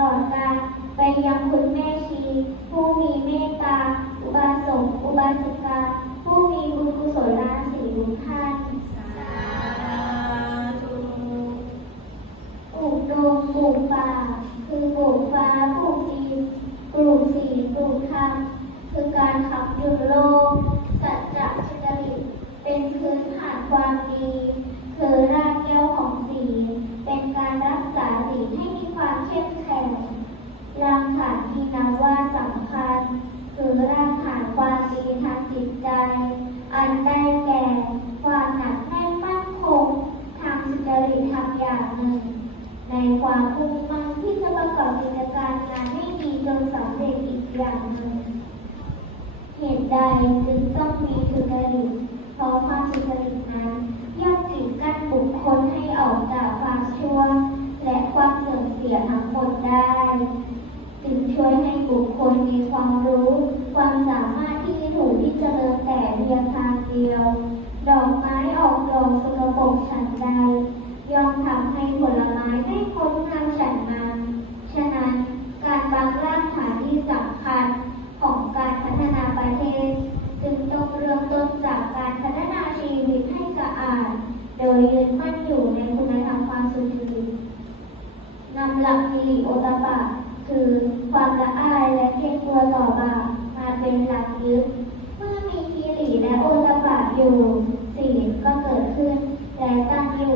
ลอดกาลไปยังคุณแม่ชี ผู้มีเมตตา อุบาสกอุบาสิกา ผู้มีบุญกุศลราศีทุกท่านสาธุปลูกดงปลูกป่า คือปลูกฟ้าปลูกดินปลูกสีปลูกธรรมคือการขับยุดโลก สัจจะจริตเป็นพื้นฐานความดีคือรากแก้วของศีลเป็นการรักษาศีลให้มีความเข้มแข็งรากฐานที่นับว่าสำคัญ คือรากฐานความดีทาง จิตใจ อันได้แก่ ความหนักแน่นมั่นคงทางสุจริตธรรมอย่างหนึ่ง ในความมุ่งมั่นที่จะประกอบกิจการงานให้ดีจนสำเร็จอีกอย่างหนึ่ง เหตุใดจึงต้องมีสุจริตเพราะความสุจริตนั้นย่อมกีดกั้นบุคคลให้ออกจากความชั่ว และความเสื่อมเสียทั้งหมดได้จึงช่วยให้บุคคลมีความรู้ ความสามารถที่ถูกที่จะเจริญแต่เพียงทางเดียว ดอกไม้ออกดอกสกปรกฉันใด ย่อมทำให้ผลไม้ไม่พ้นทางฉันนั้น ฉะนั้นการวางรากฐานที่สำคัญของการพัฒนาประเทศ จึงต้องเริ่มต้นจากการพัฒนาชีวิตให้สะอาด โดยยืนมั่นอยู่ในคุณธรรมความสุจริตนำหลักมีโอตปะ คือความละอายและเกรงกลัวต่อบาป